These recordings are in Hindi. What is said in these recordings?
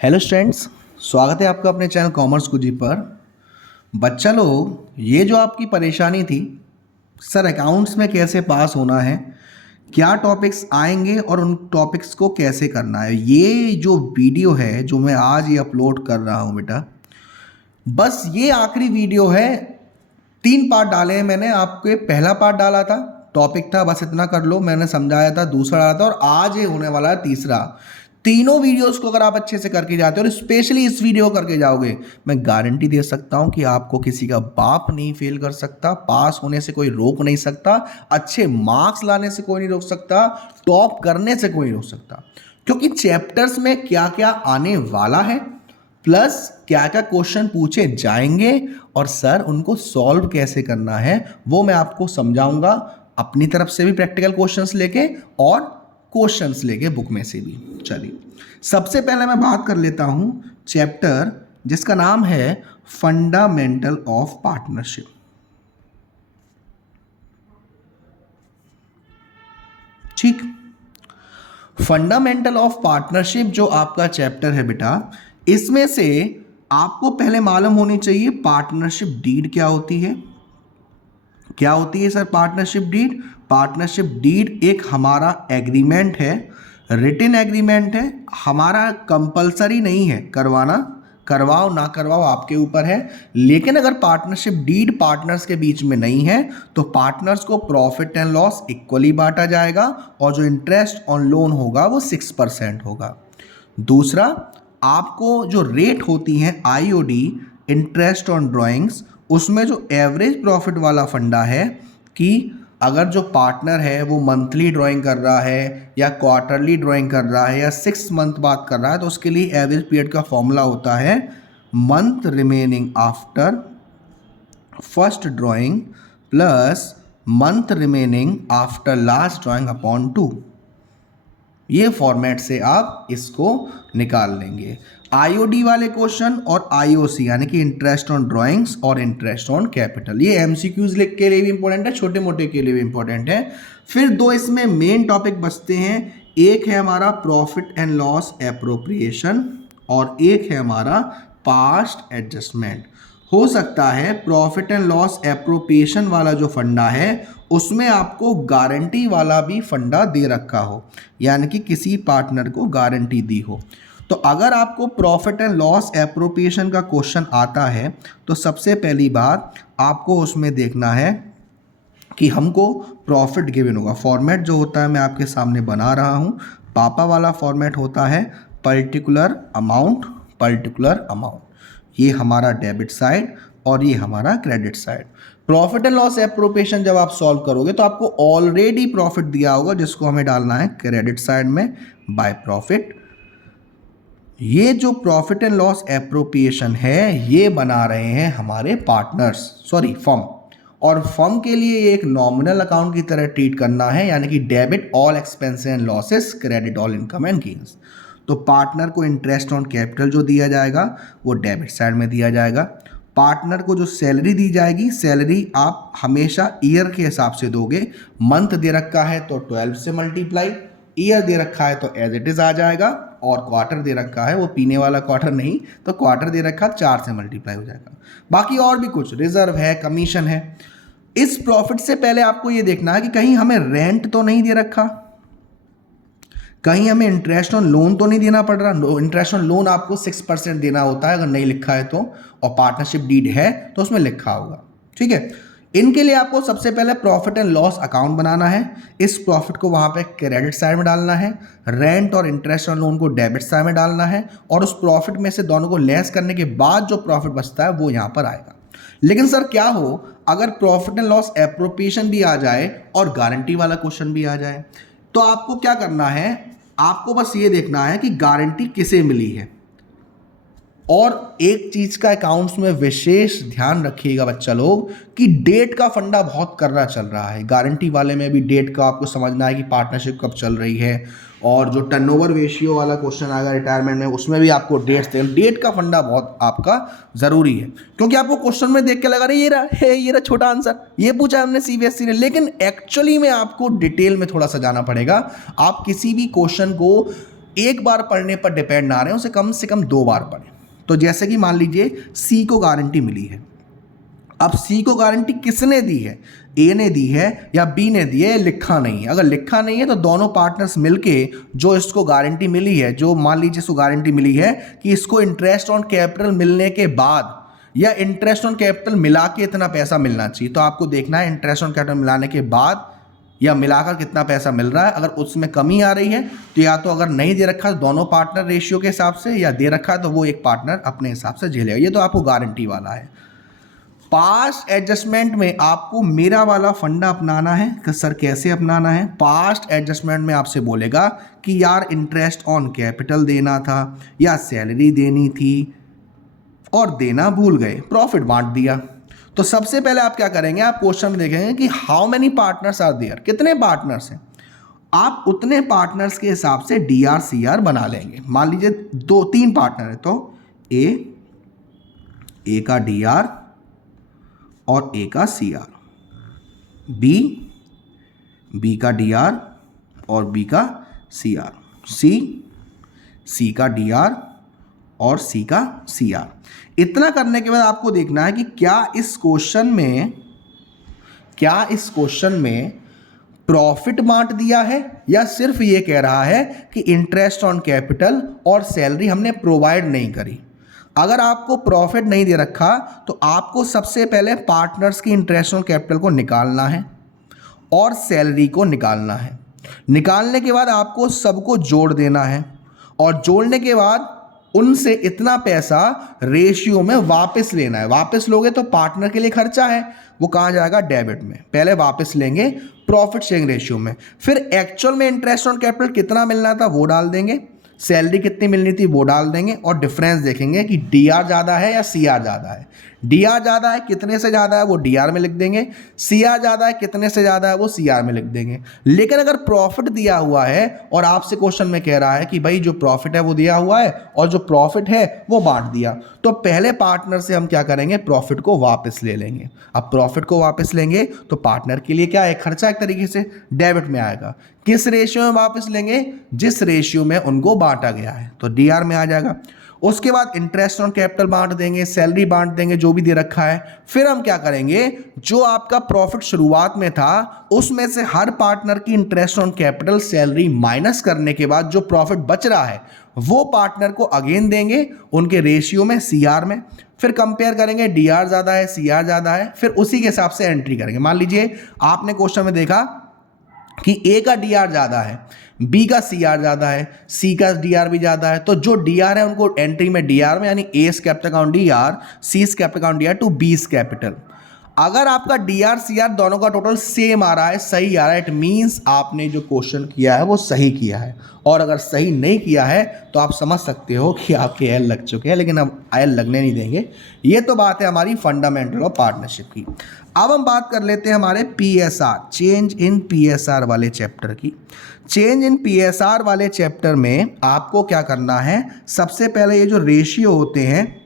हेलो स्टूडेंट्स, स्वागत है आपका अपने चैनल कॉमर्स गुजी पर। बच्चा लोग, ये जो आपकी परेशानी थी सर अकाउंट्स में कैसे पास होना है, क्या टॉपिक्स आएंगे और उन टॉपिक्स को कैसे करना है, ये जो वीडियो है जो मैं आज ये अपलोड कर रहा हूँ बेटा, बस ये आखिरी वीडियो है। 3 पार्ट डाले हैं मैंने आपके। पहला पार्ट डाला था, टॉपिक था बस इतना कर लो, मैंने समझाया था। दूसरा डाला था और आज ये होने वाला है तीसरा। तीनों वीडियोस को अगर आप अच्छे से करके जाते हो और स्पेशली इस वीडियो को करके जाओगे, मैं गारंटी दे सकता हूं कि आपको किसी का बाप नहीं फेल कर सकता, पास होने से कोई रोक नहीं सकता, अच्छे मार्क्स लाने से कोई नहीं रोक सकता, टॉप करने से कोई नहीं रोक सकता। क्योंकि चैप्टर्स में क्या क्या आने वाला है, प्लस क्या क्या क्वेश्चन पूछे जाएंगे और सर उनको सॉल्व कैसे करना है, वो मैं आपको समझाऊंगा अपनी तरफ से भी, प्रैक्टिकल क्वेश्चंस लेके और क्वेश्चंस लेके बुक में से भी। चलिए, सबसे पहले मैं बात कर लेता हूं चैप्टर जिसका नाम है फंडामेंटल ऑफ पार्टनरशिप। ठीक, फंडामेंटल ऑफ पार्टनरशिप जो आपका चैप्टर है बेटा, इसमें से आपको पहले मालूम होनी चाहिए पार्टनरशिप डीड क्या होती है। क्या होती है sir partnership deed? Partnership deed एक हमारा एग्रीमेंट है, रिटन एग्रीमेंट है, हमारा कंपलसरी नहीं है करवाना, करवाओ ना करवाओ आपके ऊपर है। लेकिन अगर पार्टनरशिप डीड पार्टनर्स के बीच में नहीं है तो पार्टनर्स को प्रॉफिट एंड लॉस इक्वली बांटा जाएगा और जो इंटरेस्ट ऑन लोन होगा वो 6% होगा। दूसरा, आपको जो रेट होती हैं आईओडी, इंटरेस्ट ऑन ड्राइंग्स, उसमें जो एवरेज प्रॉफिट वाला फंडा है कि अगर जो पार्टनर है वो मंथली ड्राइंग कर रहा है या क्वार्टरली ड्राइंग कर रहा है या 6 मंथ बाद कर रहा है, तो उसके लिए एवरेज पीरियड का फॉर्मूला होता है month remaining after first drawing plus month remaining after last drawing upon 2। ये फॉर्मेट से आप इसको निकाल लेंगे। आईओडी वाले क्वेश्चन और आईओसी यानी कि इंटरेस्ट ऑन ड्राइंग्स और इंटरेस्ट ऑन कैपिटल, ये एमसीक्यूज के लिए भी इंपॉर्टेंट है, छोटे मोटे के लिए भी इंपॉर्टेंट है। फिर दो इसमें मेन टॉपिक बचते हैं, एक है हमारा प्रॉफिट एंड लॉस एप्रोप्रिएशन और एक है हमारा पास्ट एडजस्टमेंट। हो सकता है प्रॉफिट एंड लॉस एप्रोप्रिएशन वाला जो फंडा है उसमें आपको गारंटी वाला भी फंडा दे रखा हो, यानी कि किसी पार्टनर को गारंटी दी हो। तो अगर आपको प्रॉफिट एंड लॉस एप्रोप्रिएशन का क्वेश्चन आता है तो सबसे पहली बात आपको उसमें देखना है कि हमको प्रॉफिट गिवन होगा। फॉर्मेट जो होता है मैं आपके सामने बना रहा हूँ, पापा वाला फॉर्मेट होता है पर्टिकुलर अमाउंट, पर्टिकुलर अमाउंट, ये हमारा डेबिट साइड और ये हमारा credit side. Profit and loss appropriation जब आप सॉल्व करोगे तो आपको ऑलरेडी प्रॉफिट दिया होगा जिसको हमें डालना है क्रेडिट साइड में बाय प्रॉफिट। ये जो प्रॉफिट एंड लॉस एप्रोप्रिएशन है ये बना रहे हैं हमारे पार्टनर्स, सॉरी फर्म, और फर्म के लिए ये एक नॉमिनल अकाउंट की तरह ट्रीट करना है, यानी कि debit all expenses and losses, credit all income and gains. तो पार्टनर को इंटरेस्ट ऑन कैपिटल जो दिया जाएगा वो डेबिट साइड में दिया जाएगा। पार्टनर को जो सैलरी दी जाएगी, सैलरी आप हमेशा ईयर के हिसाब से दोगे। मंथ दे रखा है तो 12 से मल्टीप्लाई, ईयर दे रखा है तो एज इट इज आ जाएगा, और क्वार्टर दे रखा है वो पीने वाला क्वार्टर नहीं, तो क्वार्टर दे रखा 4 से मल्टीप्लाई हो जाएगा। बाकी और भी कुछ रिजर्व है, कमीशन है। इस प्रॉफिट से पहले आपको ये देखना है कि कहीं हमें रेंट तो नहीं दे रखा, कहीं हमें इंटरेस्ट ऑन लोन तो नहीं देना पड़ रहा। इंटरेस्ट ऑन लोन आपको 6% देना होता है अगर नहीं लिखा है तो, और पार्टनरशिप डीड है तो उसमें लिखा होगा। ठीक है, इनके लिए आपको सबसे पहले प्रॉफिट एंड लॉस अकाउंट बनाना है। इस प्रॉफिट को वहां पे क्रेडिट साइड में डालना है, रेंट और इंटरेस्ट ऑन लोन को डेबिट साइड में डालना है, और उस प्रॉफिट में से दोनों को लेस करने के बाद जो प्रॉफिट बचता है वो यहां पर आएगा। लेकिन सर क्या हो अगर प्रॉफिट एंड लॉस एप्रोप्रिएशन भी आ जाए और गारंटी वाला क्वेश्चन भी आ जाए? तो आपको क्या करना है, आपको बस ये देखना है कि गारंटी किसे मिली है। और एक चीज का अकाउंट्स में विशेष ध्यान रखिएगा बच्चा लोग कि डेट का फंडा बहुत कर्रा चल रहा है। गारंटी वाले में भी डेट का आपको समझना है कि पार्टनरशिप कब चल रही है, और जो टर्नओवर रेशियो वाला क्वेश्चन आएगा रिटायरमेंट में उसमें भी आपको डेट्स दें। डेट का फंडा बहुत आपका जरूरी है, क्योंकि आपको क्वेश्चन में देख के लगा रहा है ये रहा छोटा आंसर, ये पूछा हमने सीबीएसई ने, लेकिन एक्चुअली में आपको डिटेल में थोड़ा सा जाना पड़ेगा। आप किसी भी क्वेश्चन को एक बार पढ़ने पर डिपेंड ना रहे, उसे कम से कम 2 बार पढ़ें। तो जैसे कि मान लीजिए सी को गारंटी मिली है, अब सी को गारंटी किसने दी है, ए ने दी है या बी ने दी है, लिखा नहीं है। अगर लिखा नहीं है तो दोनों पार्टनर्स मिलके जो इसको गारंटी मिली है, जो मान लीजिए इसको गारंटी मिली है कि इसको इंटरेस्ट ऑन कैपिटल मिलने के बाद या इंटरेस्ट ऑन कैपिटल मिला के इतना पैसा मिलना चाहिए, तो आपको देखना है इंटरेस्ट ऑन कैपिटल मिलाने के बाद या मिलाकर कितना पैसा मिल रहा है। अगर उसमें कमी आ रही है तो या तो अगर नहीं दे रखा दोनों पार्टनर रेशियो के हिसाब से, या दे रखा है तो वो एक पार्टनर अपने हिसाब से झेलेगा। ये तो आपको गारंटी वाला है। पास्ट एडजस्टमेंट में आपको मेरा वाला फंडा अपनाना है कि सर कैसे अपनाना है। पास्ट एडजस्टमेंट में आपसे बोलेगा कि यार इंटरेस्ट ऑन कैपिटल देना था या सैलरी देनी थी और देना भूल गए, प्रॉफिट बांट दिया। तो सबसे पहले आप क्या करेंगे, आप क्वेश्चन में देखेंगे कि how many partners are there, कितने पार्टनर्स हैं। आप उतने पार्टनर्स के हिसाब से डी आर सी आर बना लेंगे। मान लीजिए 2-3 पार्टनर है तो ए का डी आर और ए का सी आर, बी का डी आर और बी का सी आर, सी का डी आर और सी का सी आर। इतना करने के बाद आपको देखना है कि क्या इस क्वेश्चन में प्रॉफिट बांट दिया है या सिर्फ ये कह रहा है कि इंटरेस्ट ऑन कैपिटल और सैलरी हमने प्रोवाइड नहीं करी। अगर आपको प्रॉफिट नहीं दे रखा तो आपको सबसे पहले पार्टनर्स की इंटरेस्ट ऑन कैपिटल को निकालना है और सैलरी को निकालना है। निकालने के बाद आपको सबको जोड़ देना है और जोड़ने के बाद उनसे इतना पैसा रेशियो में वापस लेना है। वापस लोगे तो पार्टनर के लिए खर्चा है, वो कहाँ जाएगा, डेबिट में। पहले वापस लेंगे प्रॉफिट शेयरिंग रेशियो में, फिर एक्चुअल में इंटरेस्ट ऑन कैपिटल कितना मिलना था वो डाल देंगे, सैलरी कितनी मिलनी थी वो डाल देंगे और डिफरेंस देखेंगे कि डी आर ज़्यादा है या सी आर ज़्यादा है। डी आर ज़्यादा है, कितने से ज़्यादा है वो डी आर में लिख देंगे, सी आर ज़्यादा है, कितने से ज़्यादा है वो सी आर में लिख देंगे। लेकिन अगर प्रॉफिट दिया हुआ है और आपसे क्वेश्चन में कह रहा है कि भाई जो प्रॉफिट है वो दिया हुआ है और जो प्रॉफिट है वो बांट दिया, तो पहले पार्टनर से हम क्या करेंगे, प्रॉफिट को वापस ले लेंगे। अब प्रॉफिट को वापस लेंगे तो पार्टनर के लिए क्या है, खर्चा एक तरीके से डेबिट में आएगा। किस रेशियो में वापस लेंगे, जिस रेशियो में उनको बांटा गया है, तो डी आर में आ जाएगा। उसके बाद इंटरेस्ट ऑन कैपिटल बांट देंगे, सैलरी बांट देंगे, जो भी दे रखा है। फिर हम क्या करेंगे, जो आपका प्रॉफिट शुरुआत में था उसमें से हर पार्टनर की interest on capital salary minus करने के बाद जो प्रॉफिट बच रहा है वो पार्टनर को अगेन देंगे उनके रेशियो में, सी आर में। फिर कंपेयर करेंगे, डी आर ज़्यादा है, सी आर ज़्यादा है, फिर उसी के हिसाब से एंट्री करेंगे। मान लीजिए आपने क्वेश्चन में देखा कि ए का डी आर ज़्यादा है, बी का सी आर ज़्यादा है, सी का डी आर भी ज़्यादा है, तो जो डी आर है उनको एंट्री में डी आर में, यानी A capital account D R, C capital account D R to B capital. अगर आपका डी आर सी आर दोनों का टोटल सेम आ रहा है, सही आ रहा है, इट मीन्स आपने जो क्वेश्चन किया है वो सही किया है। और अगर सही नहीं किया है तो आप समझ सकते हो कि आपके एल लग चुके हैं, लेकिन हम एल लगने नहीं देंगे। ये तो बात है हमारी फंडामेंटल ऑफ पार्टनरशिप की। अब हम बात कर लेते हैं हमारे PSR, चेंज इन PSR वाले चैप्टर की। चेंज इन PSR वाले चैप्टर में आपको क्या करना है, सबसे पहले ये जो रेशियो होते हैं,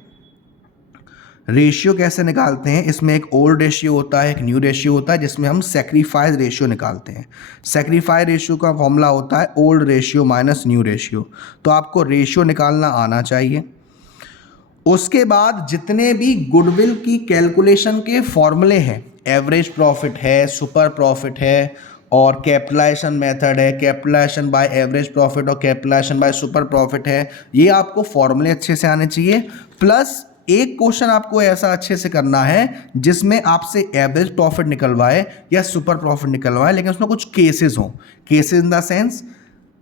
रेशियो कैसे निकालते हैं, इसमें एक ओल्ड रेशियो होता है, एक न्यू रेशियो होता है, जिसमें हम सैक्रिफाइस रेशियो निकालते हैं। सैक्रिफाइस रेशियो का फॉर्मूला होता है old ratio minus new ratio. तो आपको रेशियो निकालना आना चाहिए। उसके बाद जितने भी गुडविल की कैलकुलेशन के फॉर्मूले हैं, एवरेज प्रॉफिट है, सुपर प्रॉफिट है और कैपिटलाइजेशन मेथड है, कैपिटलाइजेशन बाय एवरेज प्रॉफिट और कैपिटलाइजेशन बाय सुपर प्रॉफिट है, ये आपको फॉर्मूले अच्छे से आने चाहिए। प्लस एक क्वेश्चन आपको ऐसा अच्छे से करना है जिसमें आपसे एवरेज प्रॉफिट निकलवाए या सुपर प्रॉफिट निकलवाए, लेकिन उसमें कुछ केसेस हों। केसेस इन द सेंस,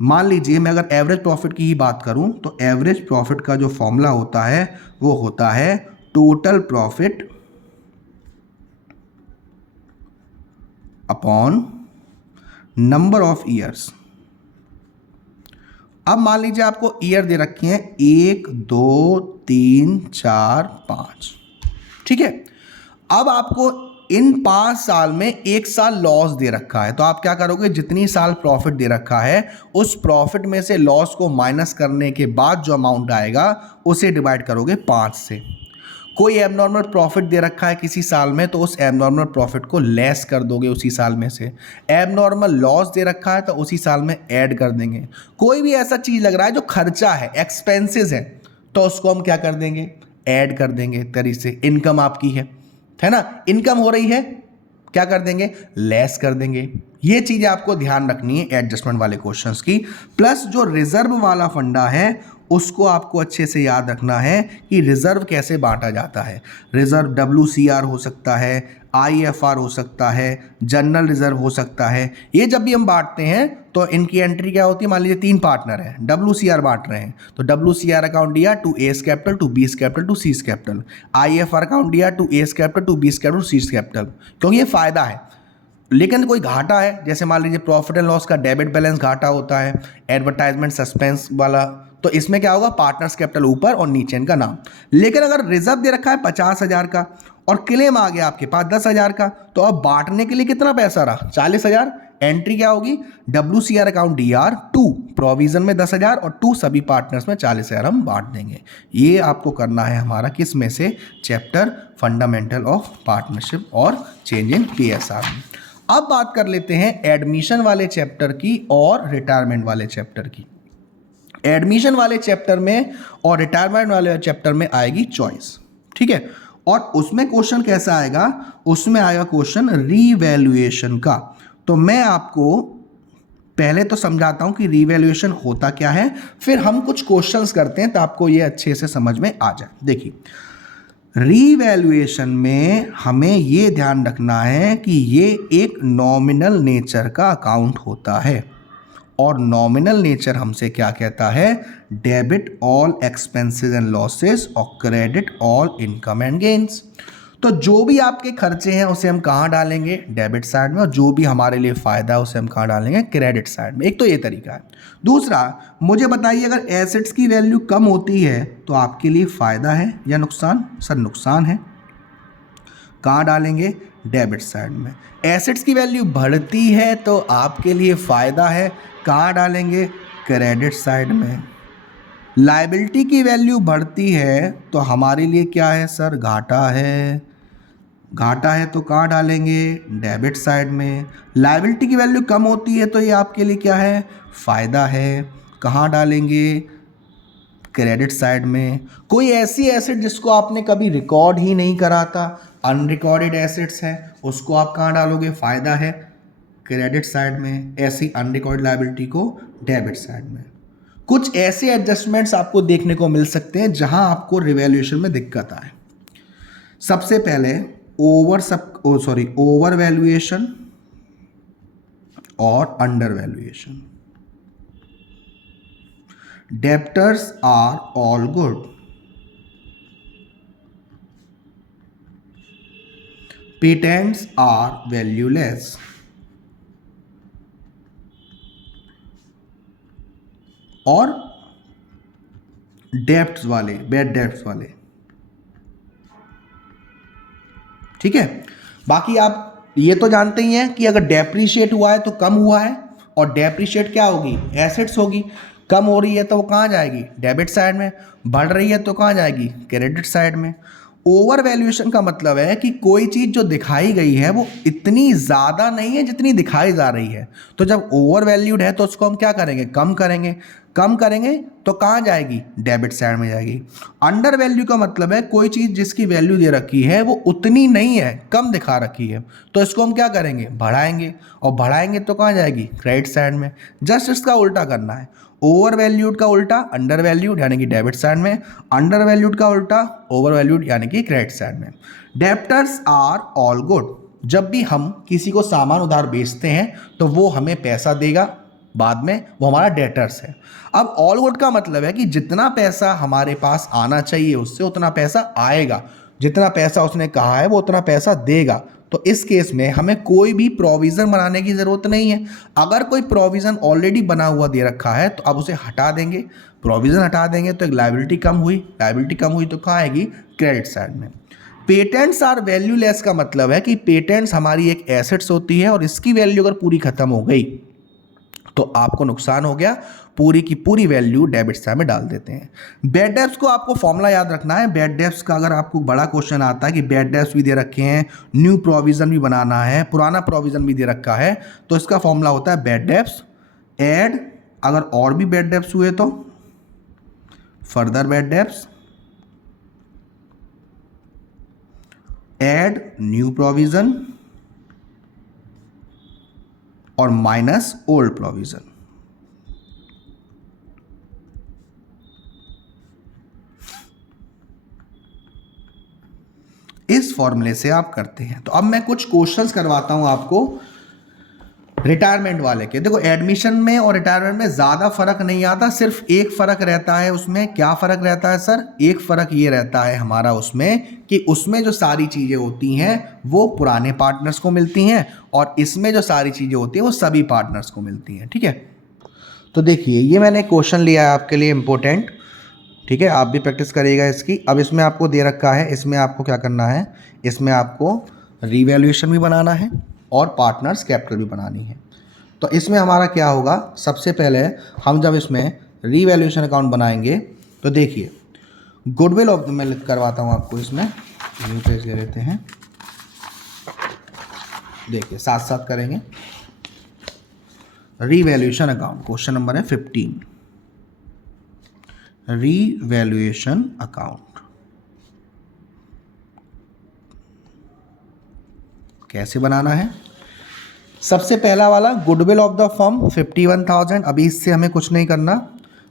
मान लीजिए मैं अगर एवरेज प्रॉफिट की ही बात करूं तो एवरेज प्रॉफिट का जो फॉर्मूला होता है वो होता है total profit upon number of years. अब मान लीजिए आपको ईयर दे रखी हैं 1, 2, 3, 4, 5, ठीक है। अब आपको इन 5 साल में 1 साल लॉस दे रखा है, तो आप क्या करोगे, जितनी साल प्रॉफिट दे रखा है उस प्रॉफिट में से लॉस को माइनस करने के बाद जो अमाउंट आएगा उसे डिवाइड करोगे 5 से। कोई एबनॉर्मल प्रॉफिट दे रखा है किसी साल में तो उस एबनॉर्मल प्रॉफिट को लेस कर दोगे उसी साल में से। एबनॉर्मल लॉस दे रखा है तो उसी साल में ऐड कर देंगे। कोई भी ऐसा चीज़ लग रहा है जो खर्चा है, एक्सपेंसेस है, तो उसको हम क्या कर देंगे, ऐड कर देंगे। तरीके से इनकम आपकी है ना, इनकम हो रही है, क्या कर देंगे, लेस कर देंगे। ये चीज़ें आपको ध्यान रखनी है एडजस्टमेंट वाले क्वेश्चंस की। प्लस जो रिजर्व वाला फंडा है उसको आपको अच्छे से याद रखना है कि रिजर्व कैसे बांटा जाता है। रिजर्व WCR हो सकता है, IFR हो सकता है, जनरल रिजर्व हो सकता है। ये जब भी हम बांटते हैं तो इनकी एंट्री क्या होती है, मान लीजिए 3 पार्टनर हैं, WCR बांट रहे हैं तो WCR अकाउंट दिया to S capital to B's capital to C's capital, IFR account दिया to S capital to B's capital to C's capital, क्योंकि ये फायदा है। लेकिन कोई घाटा है, जैसे मान लीजिए प्रॉफिट एंड लॉस का डेबिट बैलेंस घाटा होता है, एडवर्टाइजमेंट सस्पेंस वाला, तो इसमें क्या होगा, पार्टनर्स कैपिटल ऊपर और नीचे इनका नाम। लेकिन अगर रिजर्व दे रखा है 50,000 का और क्लेम आ गया आपके पास 10,000 का, तो अब बांटने के लिए कितना पैसा रहा, 40,000। एंट्री क्या होगी, WCR account DR to provision में 10,000 और टू सभी पार्टनर्स में 40,000 हम बांट देंगे। ये आपको करना है हमारा किस में से, चैप्टर फंडामेंटल ऑफ पार्टनरशिप और चेंज इन PSR में। अब बात कर लेते हैं एडमिशन वाले चैप्टर की और रिटायरमेंट वाले चैप्टर की। एडमिशन वाले चैप्टर में और रिटायरमेंट वाले चैप्टर में आएगी चॉइस, ठीक है। और उसमें क्वेश्चन कैसा आएगा, उसमें आएगा क्वेश्चन रीवैल्यूएशन का। तो मैं आपको पहले तो समझाता हूं कि रीवैल्यूएशन होता क्या है, फिर हम कुछ क्वेश्चंस करते हैं तो आपको ये अच्छे से समझ में आ जाए। देखिए, रीवैल्यूएशन में हमें ये ध्यान रखना है कि ये एक नॉमिनल नेचर का अकाउंट होता है, और नॉमिनल नेचर हमसे क्या कहता है, debit all expenses and losses और credit all income and gains. तो जो भी आपके खर्चे हैं उसे हम कहाँ डालेंगे, डेबिट साइड में, और जो भी हमारे लिए फ़ायदा है उसे हम कहाँ डालेंगे, क्रेडिट साइड में। एक तो ये तरीका है। दूसरा, मुझे बताइए अगर एसेट्स की वैल्यू कम होती है तो आपके लिए फ़ायदा है या नुकसान, सर नुकसान है, कहाँ डालेंगे, डेबिट साइड में। एसेट्स की वैल्यू बढ़ती है तो आपके लिए फ़ायदा है, कहाँ डालेंगे, क्रेडिट साइड में। लायबिलिटी की वैल्यू बढ़ती है तो हमारे लिए क्या है सर, घाटा है, घाटा है तो कहाँ डालेंगे, डेबिट साइड में। लायबिलिटी की वैल्यू कम होती है तो ये आपके लिए क्या है, फ़ायदा है, कहाँ डालेंगे, क्रेडिट साइड में। कोई ऐसी एसेट जिसको आपने कभी रिकॉर्ड ही नहीं करा था, अनरिकॉर्डेड एसेट्स है, उसको आप कहाँ डालोगे, फ़ायदा है, क्रेडिट साइड में। ऐसी अनरिकॉर्डेड लायबिलिटी को डेबिट साइड में। कुछ ऐसे एडजस्टमेंट्स आपको देखने को मिल सकते हैं जहां आपको रिवैल्यूएशन में दिक्कत आए। सबसे पहले ओवर वैल्यूएशन और under valuation. Debtors are all good, patents are valueless, और डेब्ट्स वाले, बैड डेब्ट्स वाले, ठीक है। बाकी आप ये तो जानते ही हैं कि अगर डेप्रीशिएट हुआ है तो कम हुआ है, और डेप्रीशिएट क्या होगी, एसेट्स होगी। कम हो रही है तो वो कहाँ जाएगी, डेबिट साइड में। बढ़ रही है तो कहाँ जाएगी, क्रेडिट साइड में। ओवर वैल्यूएशन का मतलब है कि कोई चीज़ जो दिखाई गई है वो इतनी ज़्यादा नहीं है जितनी दिखाई जा रही है, तो जब ओवर वैल्यूड है तो उसको हम क्या करेंगे, कम करेंगे। कम करेंगे तो कहाँ जाएगी, डेबिट साइड में जाएगी। अंडर वैल्यू का मतलब है कोई चीज़ जिसकी वैल्यू दे रखी है वो उतनी नहीं है, कम दिखा रखी है, तो इसको हम क्या करेंगे, बढ़ाएंगे, और बढ़ाएंगे तो कहाँ जाएगी, क्रेडिट साइड में। जस्ट इसका उल्टा करना है। ओवर वैल्यूड का उल्टा अंडर वैल्यूड यानी कि डेबिट साइड में, अंडर वैल्यूड का उल्टा ओवर वैल्यूड यानी कि क्रेडिट साइड में। डेब्टर्स आर ऑल गुड, जब भी हम किसी को सामान उधार बेचते हैं तो वो हमें पैसा देगा बाद में, वो हमारा डेटर्स है। अब ऑल गुड का मतलब है कि जितना पैसा हमारे पास आना चाहिए उससे उतना पैसा आएगा, जितना पैसा उसने कहा है वो उतना पैसा देगा। तो इस केस में हमें कोई भी प्रोविज़न बनाने की ज़रूरत नहीं है। अगर कोई प्रोविज़न ऑलरेडी बना हुआ दे रखा है तो अब उसे हटा देंगे, प्रोविज़न हटा देंगे तो एक लायबिलिटी कम हुई, लायबिलिटी कम हुई तो कहाँ आएगी, क्रेडिट साइड में। पेटेंट्स आर वैल्यूलेस का मतलब है कि पेटेंट्स हमारी एक एसेट्स होती है और इसकी वैल्यू अगर पूरी ख़त्म हो गई तो आपको नुकसान हो गया, पूरी की पूरी वैल्यू डेबिट साइड में डाल देते हैं। बैड डेब्ट्स को आपको फॉर्मूला याद रखना है। बैड डेब्ट्स का अगर आपको बड़ा क्वेश्चन आता है कि बैड डेब्ट्स भी दे रखे हैं, न्यू प्रोविजन भी बनाना है, पुराना प्रोविजन भी दे रखा है, तो इसका फॉर्मूला होता है बैड डेब्ट्स एड, अगर और भी बैड डेब्ट्स हुए तो further bad debts add new provision और माइनस ओल्ड प्रोविजन। इस फॉर्मूले से आप करते हैं। तो अब मैं कुछ क्वेश्चंस करवाता हूं आपको रिटायरमेंट वाले के। देखो एडमिशन में और रिटायरमेंट में ज़्यादा फर्क नहीं आता, सिर्फ एक फ़र्क रहता है उसमें। क्या फ़र्क रहता है सर? एक फ़र्क ये रहता है हमारा उसमें कि उसमें जो सारी चीज़ें होती हैं वो पुराने पार्टनर्स को मिलती हैं और इसमें जो सारी चीज़ें होती हैं वो सभी पार्टनर्स को मिलती हैं। ठीक है, तो देखिए ये मैंने क्वेश्चन लिया है आपके लिए इम्पोर्टेंट। ठीक है, आप भी प्रैक्टिस करिएगा इसकी। अब इसमें आपको दे रखा है, इसमें आपको क्या करना है, इसमें आपको रीवैल्यूएशन भी बनाना है और पार्टनर्स कैपिटल भी बनानी है। तो इसमें हमारा क्या होगा, सबसे पहले हम जब इसमें रीवैल्यूएशन अकाउंट बनाएंगे तो देखिए गुडविल ऑफ, मैं करवाता हूँ आपको, इसमें न्यू पेज ले लेते हैं, देखिए साथ साथ करेंगे। रीवैल्यूएशन अकाउंट क्वेश्चन नंबर है 15, रीवैल्यूएशन अकाउंट कैसे बनाना है। सबसे पहला वाला गुडविल ऑफ द फर्म 51,000, अभी इससे हमें कुछ नहीं करना।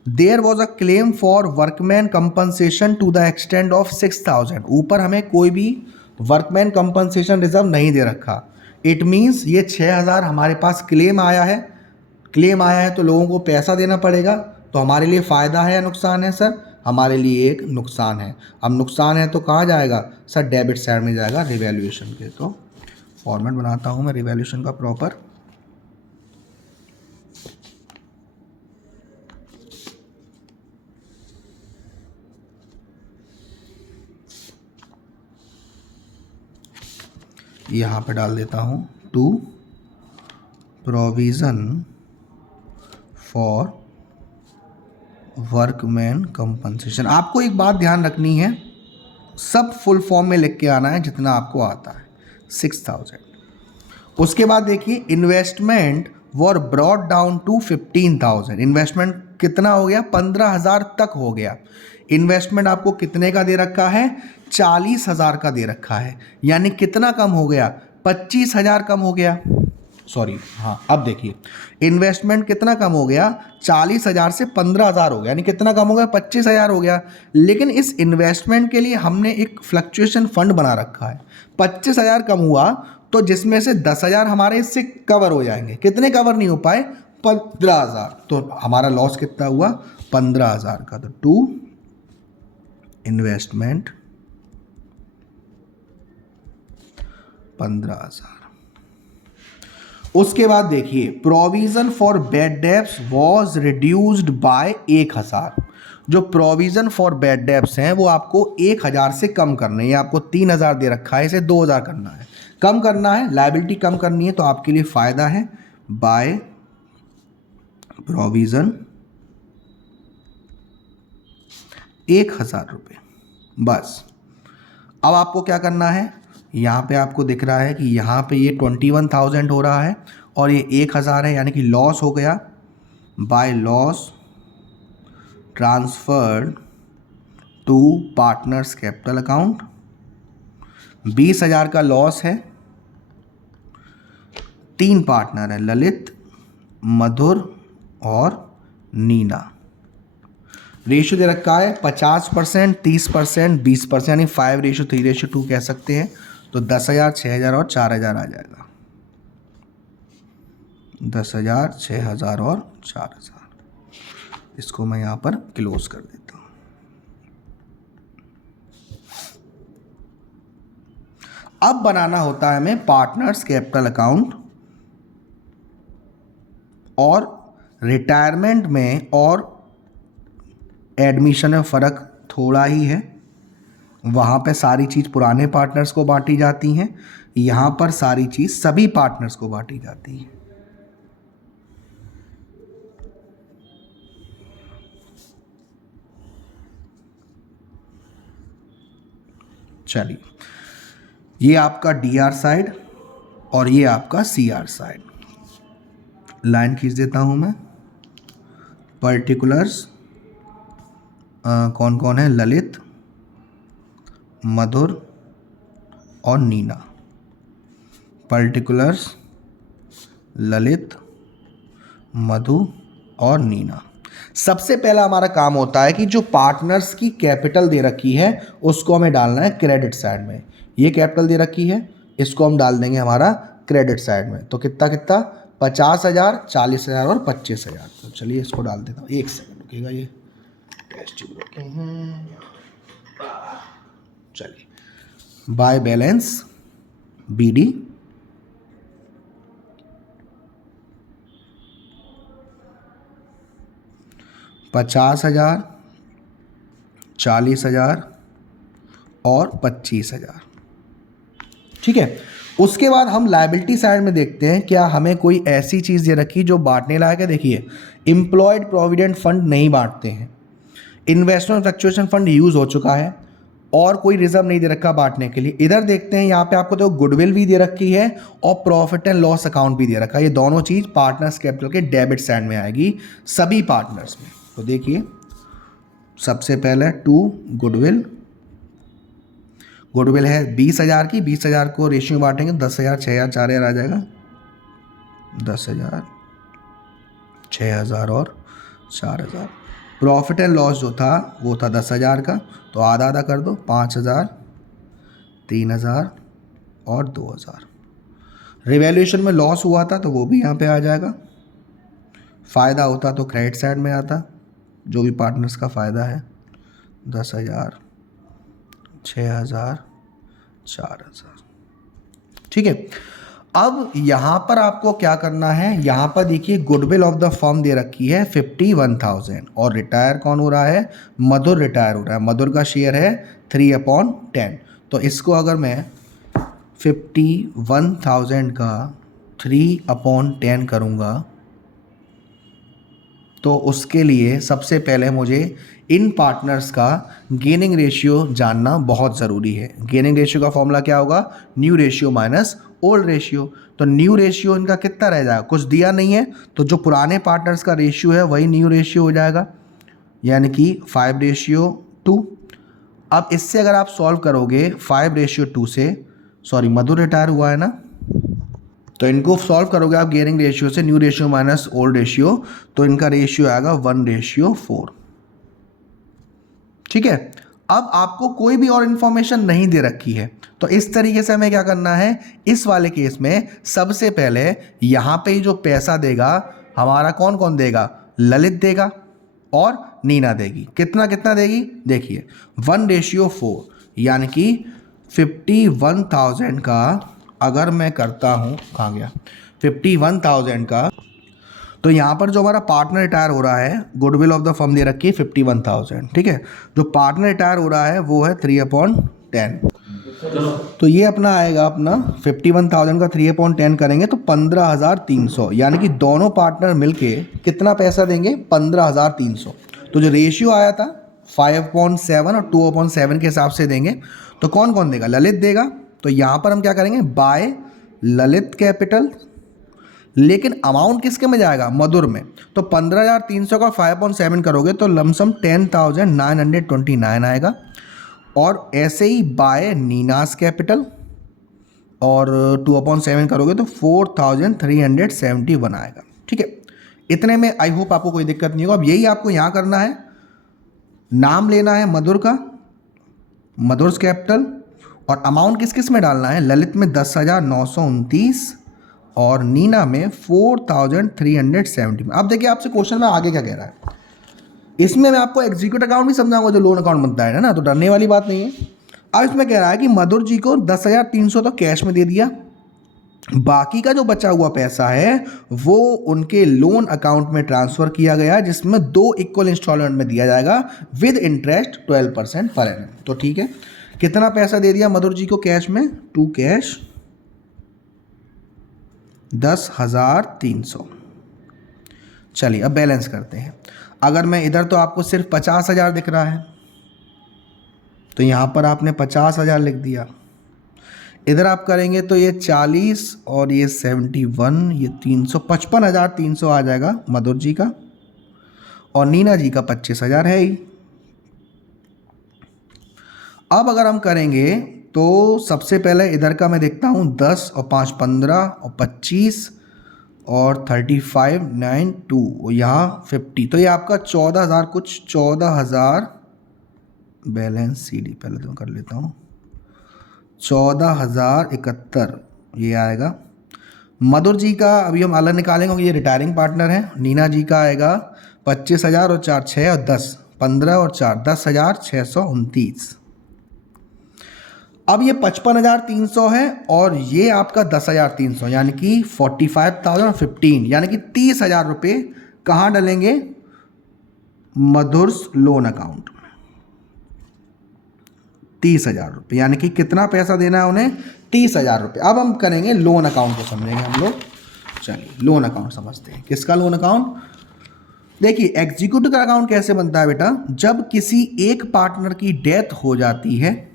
There was a claim for workman compensation to the extent of 6,000, ऊपर हमें कोई भी वर्कमैन कंपनसेशन रिजर्व नहीं दे रखा। इट मीन्स ये 6,000 हमारे पास क्लेम आया है, क्लेम आया है तो लोगों को पैसा देना पड़ेगा। तो हमारे लिए फ़ायदा है या नुकसान है सर? हमारे लिए एक नुकसान है। अब नुकसान है तो कहाँ जाएगा सर? डेबिट साइड में जाएगा रिवैल्यूएशन के। तो फॉर्मेट बनाता हूँ मैं रिवैल्यूएशन का प्रॉपर। यहाँ पे डाल देता हूँ to provision for workman compensation. आपको एक बात ध्यान रखनी है, सब फुल फॉर्म में लिख के आना है जितना आपको आता है। 6,000, उसके बाद देखिए investment were brought down to 15,000। Investment कितना हो गया? 15,000 तक हो गया। इन्वेस्टमेंट आपको कितने का दे रखा है? 40,000 का दे रखा है, यानी कितना कम हो गया? 25,000 कम हो गया। सॉरी, हाँ अब देखिए इन्वेस्टमेंट कितना कम हो गया? 40,000 से 15,000 हो गया, यानी कितना कम हो गया? 25,000 हो गया। लेकिन इस इन्वेस्टमेंट के लिए हमने एक फ्लक्चुएशन फंड बना रखा है। 25,000 कम हुआ तो जिसमें से 10,000 हमारे इससे कवर हो जाएंगे। कितने कवर नहीं हो पाए? 15,000। तो हमारा लॉस कितना हुआ? 15,000 का। तो टू इन्वेस्टमेंट 15,000। उसके बाद देखिए provision for bad debts was reduced by 1,000। जो प्रोविजन फॉर बैड डेब्ट्स हैं वो आपको 1,000 से कम करने हैं। आपको 3,000 दे रखा है, इसे 2,000 करना है, कम करना है, लायबिलिटी कम करनी है। तो आपके लिए फ़ायदा है बाय प्रोविज़न 1,000 रुपये, बस। अब आपको क्या करना है, यहाँ पे आपको दिख रहा है कि यहाँ पे ये 21,000 हो रहा है और ये 1,000 है, यानी कि लॉस हो गया। By loss transferred to partners capital account, 20,000 का लॉस है। 3 पार्टनर है, ललित, मधुर और नीना। रेशियो दे रखा है 50%, 30%, 20%, यानी 5:3:2 कह सकते हैं। तो 10,000, 6,000 और 4,000 आ जाएगा। 10,000, 6,000 और 4,000। इसको मैं यहाँ पर क्लोज कर देता हूँ। अब बनाना होता है हमें पार्टनर्स कैपिटल अकाउंट, और रिटायरमेंट में और एडमिशन में फ़र्क थोड़ा ही है। वहाँ पे सारी चीज़ पुराने पार्टनर्स को बांटी जाती हैं, यहाँ पर सारी चीज़ सभी पार्टनर्स को बांटी जाती है। चलिए, ये आपका DR साइड और ये आपका CR साइड। लाइन खींच देता हूँ मैं। पर्टिकुलर्स कौन कौन है? ललित, मधुर और नीना। पर्टिकुलर्स ललित, मधु और नीना। सबसे पहला हमारा काम होता है कि जो पार्टनर्स की कैपिटल दे रखी है उसको हमें डालना है क्रेडिट साइड में। ये कैपिटल दे रखी है, इसको हम डाल देंगे हमारा क्रेडिट साइड में। तो कितना कितना? 50,000, 40,000 और 25,000। तो चलिए इसको डाल देता हूँ। एक सेकंड रुकेगा, ये टेस्ट ट्यूब रखे हैं। चलिए, बाय बैलेंस BD 50,000, 40,000 और 25,000। ठीक है। उसके बाद हम लायबिलिटी साइड में देखते हैं क्या हमें कोई ऐसी चीज़ दे रखी जो बांटने लायक है। देखिए, एम्प्लॉयड प्रोविडेंट फंड नहीं बांटते हैं, इन्वेस्टमेंट फ्लक्चुएशन फंड यूज़ हो चुका है और कोई रिजर्व नहीं दे रखा बांटने के लिए। इधर देखते हैं, यहाँ पे आपको तो गुडविल भी दे रखी है और प्रॉफिट एंड लॉस अकाउंट भी दे रखा है। ये दोनों चीज़ पार्टनर्स कैपिटल के डेबिट साइड में आएगी सभी पार्टनर्स में। तो देखिए, सबसे पहले 2 गुडविल। गुडविल है 20,000 की, 20,000 को रेशियो बांटेंगे 10,000, 6,000, 4,000 आ जाएगा। 10,000, 6,000 और 4,000। प्रॉफिट एंड लॉस जो था वो था 10,000 का, तो आधा आधा कर दो, 5,000, 3,000 और 2,000। रिवैल्यूएशन में लॉस हुआ था तो वो भी यहाँ पे आ जाएगा। फ़ायदा होता तो क्रेडिट साइड में आता, जो भी पार्टनर्स का फ़ायदा है। 10,000, 6,000, 4,000। ठीक है। अब यहाँ पर आपको क्या करना है, यहाँ पर देखिए गुडविल ऑफ द फर्म दे रखी है 51,000 और रिटायर कौन हो रहा है? मधुर रिटायर हो रहा है। मधुर का शेयर है 3/10। तो इसको अगर मैं 51,000 का 3/10 करूँगा तो उसके लिए सबसे पहले मुझे इन पार्टनर्स का गेनिंग रेशियो जानना बहुत ज़रूरी है। गेनिंग रेशियो का फॉर्मूला क्या होगा? New ratio minus old ratio. तो न्यू रेशियो इनका कितना रह जाएगा? कुछ दिया नहीं है, तो जो पुराने पार्टनर्स का रेशियो है वही न्यू रेशियो हो जाएगा, यानी कि 5:2। अब इससे अगर आप सॉल्व करोगे 5:2 से, सॉरी मधुर रिटायर हुआ है ना, तो इनको सॉल्व करोगे आप गेनिंग रेशियो से, new ratio minus old ratio, तो इनका रेशियो आएगा 1:4। ठीक है। अब आपको कोई भी और इन्फॉर्मेशन नहीं दे रखी है, तो इस तरीके से हमें क्या करना है, इस वाले केस में सबसे पहले यहाँ पे जो पैसा देगा हमारा कौन कौन देगा? ललित देगा और नीना देगी। कितना कितना देगी? देखिए 1:4, यानी कि 51,000 का अगर मैं करता हूँ, कहाँ गया 51,000 का, तो यहाँ पर जो हमारा पार्टनर रिटायर हो रहा है, गुडविल ऑफ द फर्म दे रखी है 51,000। ठीक है। जो पार्टनर रिटायर हो रहा है वो है 3/10। तो ये अपना आएगा, अपना 51,000 का 3/10 करेंगे तो 15,300, यानी कि दोनों पार्टनर मिलके कितना पैसा देंगे? 15,300। तो जो रेशियो आया था 5/7 और 2/7 के हिसाब से देंगे। तो कौन कौन देगा? ललित देगा। तो यहाँ पर हम क्या करेंगे? बाय ललित कैपिटल, लेकिन अमाउंट किसके में जाएगा? मधुर में। तो 15,300 का 5/7 करोगे तो लमसम 10,929 आएगा। और ऐसे ही बाय नीनास कैपिटल, और 2/7 करोगे तो 4,371 आएगा। ठीक है। इतने में आई होप आपको कोई दिक्कत नहीं होगा। अब यही आपको यहाँ करना है, नाम लेना है मधुर का, मधुर्स कैपिटल, और अमाउंट किस किस में डालना है? ललित में 10,929 और नीना में 4,370 में। अब देखिए आपसे क्वेश्चन में आगे क्या कह रहा है, इसमें मैं आपको एग्जीक्यूटिव अकाउंट भी समझाऊंगा जो लोन अकाउंट बनता है ना, तो डरने वाली बात नहीं है। अब इसमें कह रहा है कि मधुर जी को 10,300 तो कैश में दे दिया, बाकी का जो बचा हुआ पैसा है वो उनके लोन अकाउंट में ट्रांसफर किया गया, जिसमें 2 इक्वल इंस्टॉलमेंट में दिया जाएगा विद इंटरेस्ट 12% पर एनम। तो ठीक है, कितना पैसा दे दिया मधुर जी को कैश में? 2 कैश 10,300। चलिए अब बैलेंस करते हैं। अगर मैं इधर, तो आपको सिर्फ 50,000 दिख रहा है, तो यहाँ पर आपने 50,000 लिख दिया। इधर आप करेंगे तो ये 40 और ये 71, ये 355,300 आ जाएगा मधुर जी का, और नीना जी का 25,000 है ही। अब अगर हम करेंगे तो सबसे पहले इधर का मैं देखता हूँ, 10 और 5 15 और 25 और 35 9 2 और यहाँ 50, तो ये आपका 14,000 कुछ, 14,000 बैलेंस CD पहले तो मैं कर लेता हूँ, 14,071 ये आएगा। मधुर जी का अभी हम अलग निकालेंगे क्योंकि ये रिटायरिंग पार्टनर है। नीना जी का आएगा 25,000 और 4 6 और 10, 15 और 4 10,629। अब ये 55,300 है और ये आपका 10,300, यानी कि 45,015, यानी कि 30,000 रुपये कहाँ डलेंगे? मधुर्स लोन अकाउंट में। 30,000 रुपये, यानी कि कितना पैसा देना है उन्हें? 30,000 रुपये। अब हम करेंगे लोन अकाउंट को समझेंगे हम लोग। चलिए लोन अकाउंट समझते हैं। किसका लोन अकाउंट? देखिए एग्जीक्यूटिव का अकाउंट कैसे बनता है बेटा? जब किसी एक पार्टनर की डेथ हो जाती है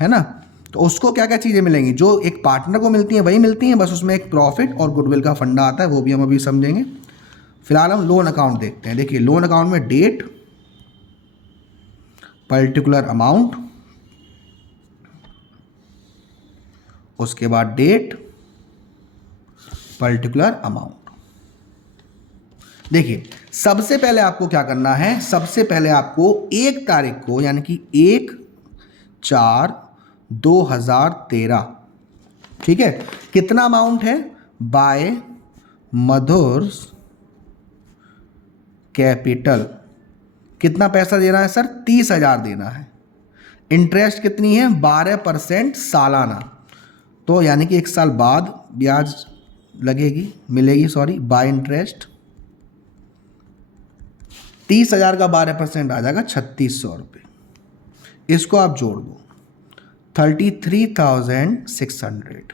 ना, तो उसको क्या क्या चीज़ें मिलेंगी? जो एक पार्टनर को मिलती हैं वही मिलती हैं, बस उसमें एक प्रॉफिट और गुडविल का फंडा आता है, वो भी हम अभी समझेंगे। फिलहाल हम लोन अकाउंट देखते हैं। देखिए लोन अकाउंट में डेट, पर्टिकुलर अमाउंट, उसके बाद डेट, पर्टिकुलर अमाउंट। देखिए सबसे पहले आपको क्या करना है? सबसे पहले आपको 1 तारीख को, यानी कि 1/4/2013, ठीक है, कितना अमाउंट है? By Madhur's capital. कितना पैसा देना है सर? 30,000 देना है। इंटरेस्ट कितनी है? 12% सालाना, तो यानी कि 1 साल बाद ब्याज लगेगी, मिलेगी, सॉरी, बाय इंटरेस्ट। 30,000 का 12% आ जाएगा 3,600 रुपये। इसको आप जोड़ दो, 33,600,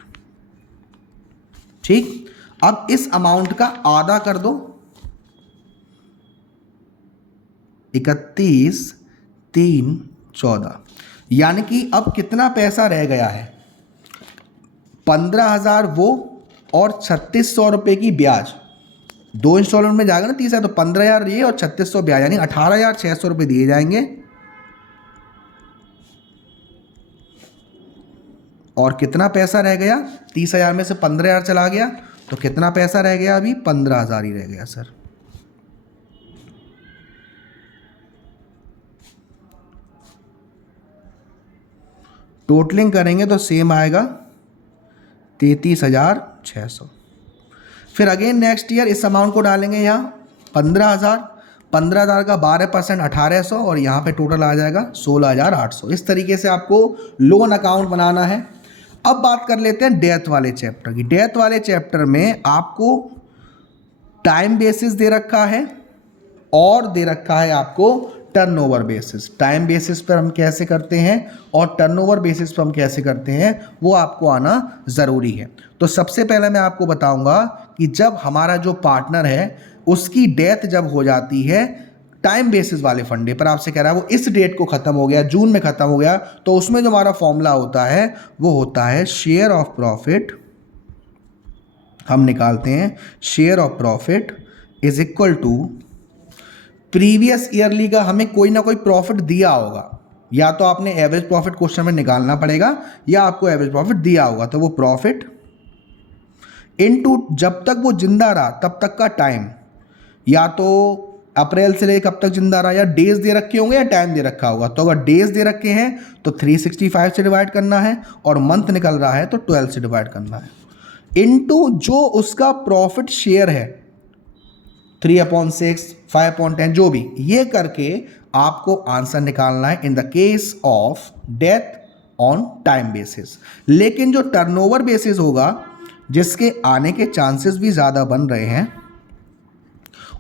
ठीक। अब इस अमाउंट का आधा कर दो, 31,314, यानी कि अब कितना पैसा रह गया है? 15,000 वो और 3,600 रुपये की ब्याज। 2 इंस्टॉलमेंट में जाएगा ना 30,000, तो 15,000 ये और 3,600 ब्याज, यानी 18,600 रुपये दिए जाएंगे। और कितना पैसा रह गया? 30,000 में से 15,000 चला गया, तो कितना पैसा रह गया? अभी 15,000 ही रह गया सर। टोटलिंग करेंगे तो सेम आएगा 33,600। फिर अगेन नेक्स्ट ईयर इस अमाउंट को डालेंगे यहाँ 15,000, 15,000 का 12% 1,800, और यहाँ पे टोटल आ जाएगा 16,800। इस तरीके से आपको लोन अकाउंट बनाना है। अब बात कर लेते हैं डेथ वाले चैप्टर की। डेथ वाले चैप्टर में आपको टाइम बेसिस दे रखा है और दे रखा है आपको टर्नओवर बेसिस। टाइम बेसिस पर हम कैसे करते हैं और टर्नओवर बेसिस पर हम कैसे करते हैं, वो आपको आना ज़रूरी है। तो सबसे पहले मैं आपको बताऊंगा कि जब हमारा जो पार्टनर है उसकी डेथ जब हो जाती है टाइम बेसिस वाले फंडे पर, आपसे कह रहा है वो इस डेट को ख़त्म हो गया, जून में ख़त्म हो गया, तो उसमें जो हमारा फॉर्मूला होता है वो होता है शेयर ऑफ प्रॉफिट। हम निकालते हैं share of profit is equal to previous yearly का हमें कोई ना कोई प्रॉफिट दिया होगा, या तो आपने एवरेज प्रॉफिट क्वेश्चन में निकालना पड़ेगा या आपको एवरेज प्रॉफिट दिया होगा, तो वो प्रॉफिट इनटू जब तक वो जिंदा रहा तब तक का टाइम, या तो अप्रैल से लेकर कब तक जिंदा रहा, या डेज दे रखे होंगे या टाइम दे रखा होगा। तो अगर डेज दे रखे हैं तो 365 से डिवाइड करना है, और मंथ निकल रहा है तो 12 से डिवाइड करना है, इनटू जो उसका प्रॉफिट शेयर है 3/6, 5/10, जो भी, ये करके आपको आंसर निकालना है in the case of death on time basis. लेकिन जो टर्नओवर बेसिस होगा, जिसके आने के चांसेस भी ज़्यादा बन रहे हैं,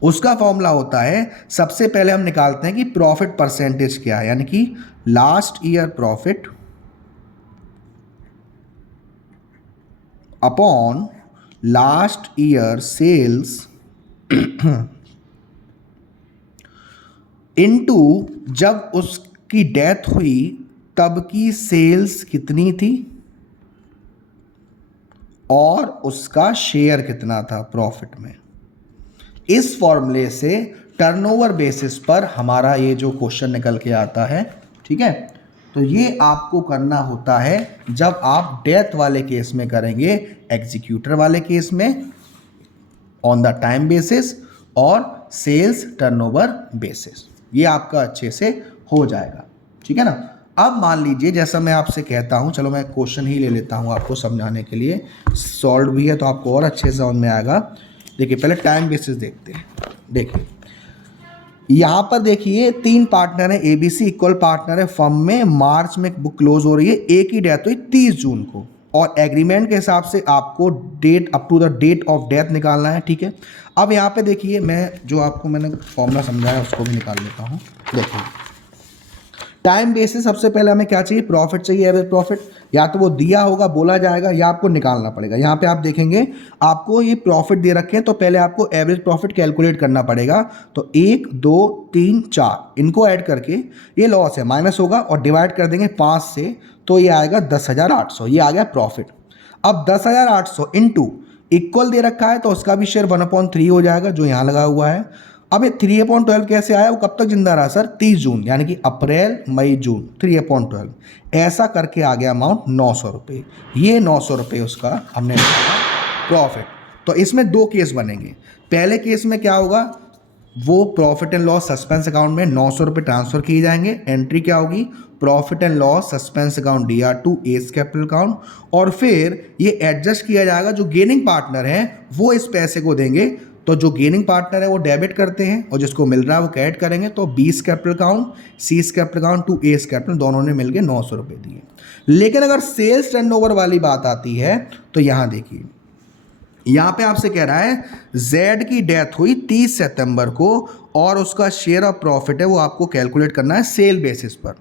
उसका फॉर्मूला होता है, सबसे पहले हम निकालते हैं कि प्रॉफिट परसेंटेज क्या है, यानी कि last year profit upon last year sales into जब की डेथ हुई तब की सेल्स कितनी थी और उसका शेयर कितना था प्रॉफिट में। इस फॉर्मूले से टर्नओवर बेसिस पर हमारा ये जो क्वेश्चन निकल के आता है, ठीक है। तो ये आपको करना होता है जब आप डेथ वाले केस में करेंगे, एग्जीक्यूटर वाले केस में ऑन द टाइम बेसिस और सेल्स टर्नओवर बेसिस, ये आपका अच्छे से हो जाएगा, ठीक है ना। अब मान लीजिए जैसा मैं आपसे कहता हूं, चलो मैं क्वेश्चन ही ले लेता हूं आपको समझाने के लिए, सॉल्व भी है तो आपको और अच्छे से समझ में आएगा। देखिए पहले टाइम बेसिस देखते हैं। देखिए यहाँ पर देखिए 3 पार्टनर है, ABC इक्वल पार्टनर है फर्म में, मार्च में बुक क्लोज हो रही है, एक ही डेथ हुई 30 जून को और एग्रीमेंट के हिसाब से आपको date up to the date of death निकालना है, ठीक है। अब यहाँ पे देखिए मैं जो आपको मैंने फॉर्मूला समझाया उसको भी निकाल लेता हूँ। देखिए टाइम बेसिस सबसे पहले हमें क्या चाहिए, प्रॉफिट चाहिए, एवरेज प्रॉफिट। या तो वो दिया होगा, बोला जाएगा, या आपको निकालना पड़ेगा। यहाँ पे आप देखेंगे आपको ये प्रॉफिट दे रखे हैं तो पहले आपको एवरेज प्रॉफिट कैलकुलेट करना पड़ेगा। तो 1 2 3 4 इनको ऐड करके ये लॉस है माइनस होगा और डिवाइड कर देंगे 5 से, तो ये आएगा 10,800, ये आ गया प्रॉफिट। अब 10,800 इंटू इक्वल दे रखा है तो उसका भी शेयर 1/3 हो जाएगा जो यहाँ लगा हुआ है। अब ये 3/12 कैसे आया, वो कब तक जिंदा रहा सर, 30 जून, यानी कि अप्रैल मई जून, 3/12 ऐसा करके आ गया अमाउंट 900 रुपये। ये 900 रुपये उसका हमने प्रॉफिट। तो इसमें 2 केस बनेंगे। पहले केस में क्या होगा, वो profit and loss suspense account में 900 रुपये ट्रांसफर किए जाएंगे। एंट्री क्या होगी, profit and loss suspense account DR2 as capital account, और फिर ये एडजस्ट किया जाएगा। जो गेनिंग पार्टनर है वो इस पैसे को देंगे, तो जो गेनिंग पार्टनर है वो डेबिट करते हैं और जिसको मिल रहा है वो क्रेडिट करेंगे। तो B's capital account, C's capital account to S capital, दोनों ने मिलकर 900 रुपये दिए। लेकिन अगर सेल्स टर्नओवर वाली बात आती है तो यहाँ देखिए, यहाँ पे आपसे कह रहा है जेड की डेथ हुई 30 सितंबर को और उसका शेयर ऑफ प्रॉफिट है वो आपको कैलकुलेट करना है सेल बेसिस पर।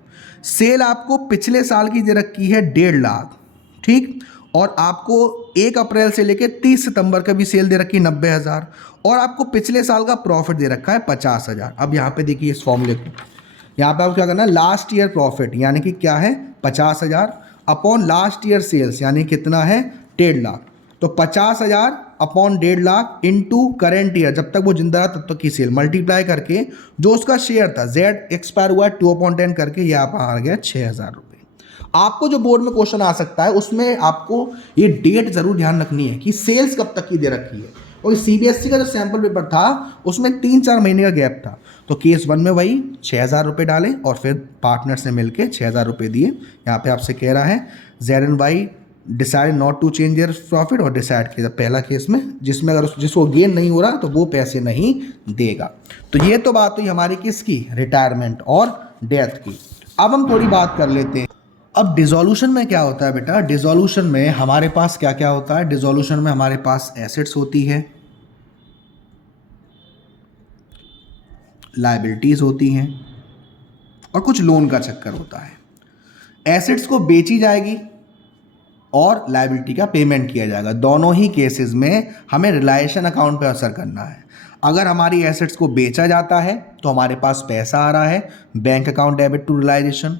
सेल आपको पिछले साल की दे रखी है 1.5 लाख, ठीक, और आपको 1 अप्रैल से लेकर 30 सितंबर का भी सेल दे रखी है 90,000 और आपको पिछले साल का प्रॉफिट दे रखा है 50,000। अब यहाँ पे देखिए इस फॉर्मूले को, यहाँ पे आपको क्या करना है, लास्ट ईयर प्रॉफिट यानी कि क्या है 50,000 अपॉन लास्ट ईयर सेल्स यानी कितना है 1.5 लाख। तो 50,000 upon 1.5 lakh into current year, जब तक वो जिंदा रहा तब तक की सेल, मल्टीप्लाई करके जो उसका शेयर था जेड एक्सपायर हुआ है 2/10 करके, ये आप आ गया 6,000 रुपये। आपको जो बोर्ड में क्वेश्चन आ सकता है उसमें आपको ये डेट जरूर ध्यान रखनी है कि सेल्स कब तक की दे रखी है। और CBSE का जो सैंपल पेपर था उसमें 3-4 महीने का गैप था, तो केस 1 में वही 6,000 रुपये डाले और फिर पार्टनर से मिलके 6,000 रुपये दिए। यहाँ पे आपसे कह रहा है Z&Y decide not to change their profit और डिसाइड किया पहला केस में, जिसमें अगर जिसको गेन नहीं हो रहा तो वो पैसे नहीं देगा। तो ये तो बात हुई हमारी किसकी, रिटायरमेंट और डेथ की। अब हम थोड़ी बात कर लेते हैं। अब डिसोल्यूशन में क्या होता है बेटा, डिसोल्यूशन में हमारे पास क्या क्या होता है, डिसोल्यूशन में हमारे पास एसेट्स होती है, लायबिलिटीज होती हैं और कुछ लोन का चक्कर होता है। एसेट्स को बेची जाएगी और लायबिलिटी का पेमेंट किया जाएगा। दोनों ही केसेस में हमें रिलायेशन अकाउंट पे असर करना है। अगर हमारी एसेट्स को बेचा जाता है तो हमारे पास पैसा आ रहा है, bank account debit to realisation.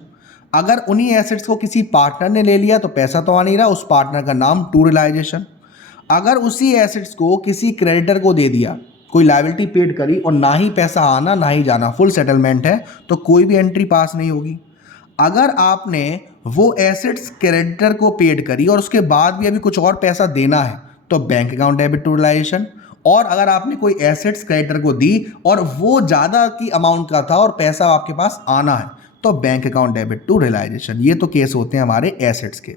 अगर उन्हीं एसेट्स को किसी पार्टनर ने ले लिया तो पैसा तो आ नहीं रहा, उस पार्टनर का नाम टू रिलाइजेशन। अगर उसी एसेट्स को किसी क्रेडिटर को दे दिया, कोई लायबिलिटी पेड करी और ना ही पैसा आना ना ही जाना, फुल सेटलमेंट है, तो कोई भी एंट्री पास नहीं होगी। अगर आपने वो एसेट्स क्रेडिटर को पेड करी और उसके बाद भी अभी कुछ और पैसा देना है तो bank account debit to realisation. और अगर आपने कोई एसेट्स क्रेडिटर को दी और वो ज़्यादा की अमाउंट का था और पैसा आपके पास आना है तो bank account debit to realisation. ये तो केस होते हैं हमारे एसेट्स के।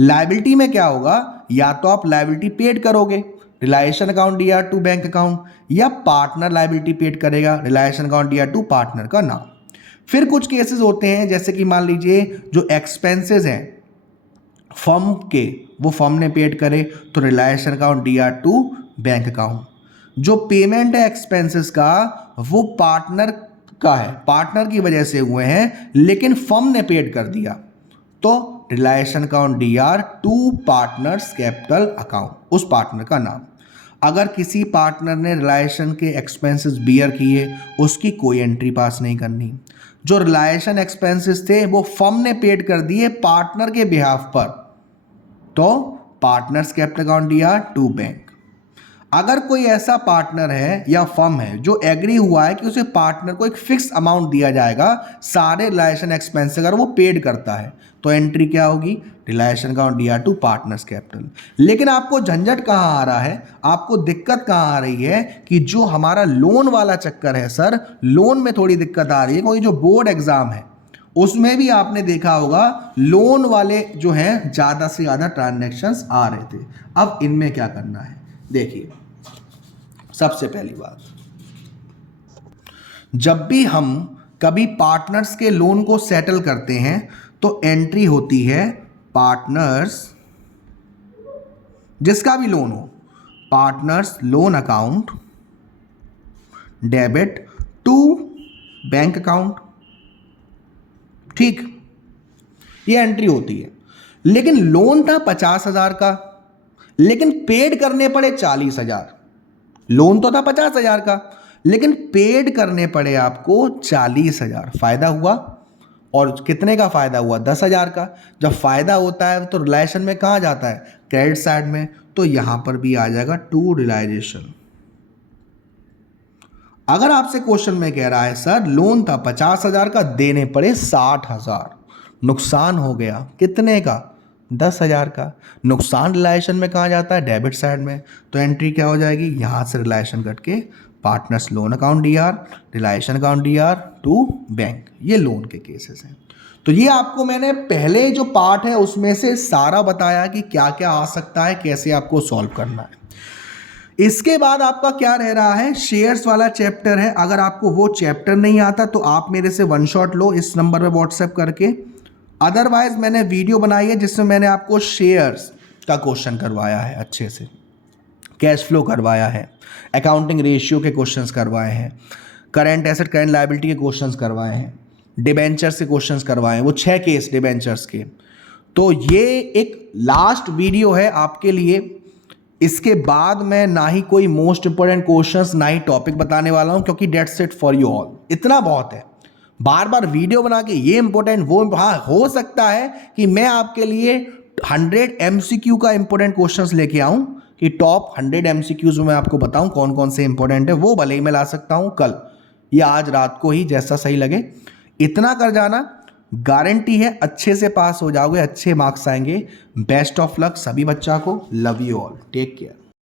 लायबिलिटी में क्या होगा, या तो आप लायबिलिटी पेड करोगे रिलायेशन अकाउंट DR2 बैंक अकाउंट, या पार्टनर लायबिलिटी पेड करेगा रिलायेशन अकाउंट DR2 पार्टनर का नाम। फिर कुछ केसेस होते हैं जैसे कि मान लीजिए जो एक्सपेंसेस हैं फर्म के वो फर्म ने पेड करे तो realisation account DR2 bank account. जो पेमेंट है एक्सपेंसेस का वो पार्टनर का है, पार्टनर की वजह से हुए हैं लेकिन फर्म ने पेड कर दिया तो realisation account DR2 partners capital account, उस पार्टनर का नाम। अगर किसी पार्टनर ने रिलायशन के एक्सपेंसेस बियर किए उसकी कोई एंट्री पास नहीं करनी। जो रिलायशन एक्सपेंसेस थे वो फर्म ने पेड कर दिए पार्टनर के बिहाफ पर, तो पार्टनर्स कैपिटल अकाउंट दिया टू बैंक। अगर कोई ऐसा पार्टनर है या फर्म है जो एग्री हुआ है कि उसे पार्टनर को एक फिक्स अमाउंट दिया जाएगा सारे रिलायशन एक्सपेंस अगर वो पेड करता है, तो एंट्री क्या होगी, रिलायशन अकाउंट दिया टू पार्टनर्स कैपिटल। लेकिन आपको झंझट कहाँ आ रहा है, आपको दिक्कत कहाँ आ रही है कि जो हमारा लोन वाला चक्कर है सर, लोन में थोड़ी दिक्कत आ रही है क्योंकि जो बोर्ड एग्जाम है उसमें भी आपने देखा होगा लोन वाले जो हैं ज़्यादा से ज़्यादा ट्रांजैक्शंस आ रहे थे। अब इनमें क्या करना है, देखिए सबसे पहली बात, जब भी हम कभी पार्टनर्स के लोन को सेटल करते हैं तो एंट्री होती है पार्टनर्स, जिसका भी लोन हो, partners loan account debit to bank account, ठीक, ये एंट्री होती है। लेकिन लोन था 50,000 का, लेकिन पेड करने पड़े 40,000। लोन तो था 50,000 का, लेकिन पेड करने पड़े आपको 40,000। फायदा हुआ, और कितने का फायदा हुआ, 10,000 का। जब फायदा होता है तो रिलायशन में कहाँ जाता है, क्रेडिट साइड में, तो यहां पर भी आ जाएगा टू रिलाइजेशन। अगर आपसे क्वेश्चन में कह रहा है सर लोन था 50,000 का, देने पड़े 60,000, नुकसान हो गया कितने का, 10,000 का। नुकसान रिलायशन में कहाँ जाता है, डेबिट साइड में, तो एंट्री क्या हो जाएगी, यहाँ से रिलायशन कट के partners loan account DR, realisation account DR to bank. ये लोन के केसेस हैं। तो ये आपको मैंने पहले जो पार्ट है उसमें से सारा बताया कि क्या क्या आ सकता है, कैसे आपको सॉल्व करना है। इसके बाद आपका क्या रह रहा है, शेयर्स वाला चैप्टर है। अगर आपको वो चैप्टर नहीं आता तो आप मेरे से वन शॉट लो इस नंबर पे व्हाट्सएप करके। अदरवाइज मैंने वीडियो बनाई है जिसमें मैंने आपको शेयर्स का क्वेश्चन करवाया है, अच्छे से कैश फ्लो करवाया है, अकाउंटिंग रेशियो के क्वेश्चंस करवाए हैं, करंट एसेट करंट लायबिलिटी के क्वेश्चंस करवाए हैं, डिबेंचर्स के क्वेश्चंस करवाए हैं, वो 6 केस डिबेंचर्स के। तो ये एक लास्ट वीडियो है आपके लिए। इसके बाद मैं ना ही कोई मोस्ट इंपॉर्टेंट क्वेश्चंस ना ही टॉपिक बताने वाला हूं, क्योंकि that's it for you all. इतना बहुत है, बार बार वीडियो बना के ये इंपॉर्टेंट वो, हाँ हो सकता है कि मैं आपके लिए 100 MCQ का इंपॉर्टेंट क्वेश्चंस लेके आऊं, कि टॉप 100 MCQs में आपको बताऊं कौन कौन से इंपॉर्टेंट है। वो भले ही मैं ला सकता हूं कल या आज रात को ही, जैसा सही लगे। इतना कर जाना, गारंटी है अच्छे से पास हो जाओगे, अच्छे मार्क्स आएंगे। बेस्ट ऑफ लक सभी बच्चा को, love you all, take care.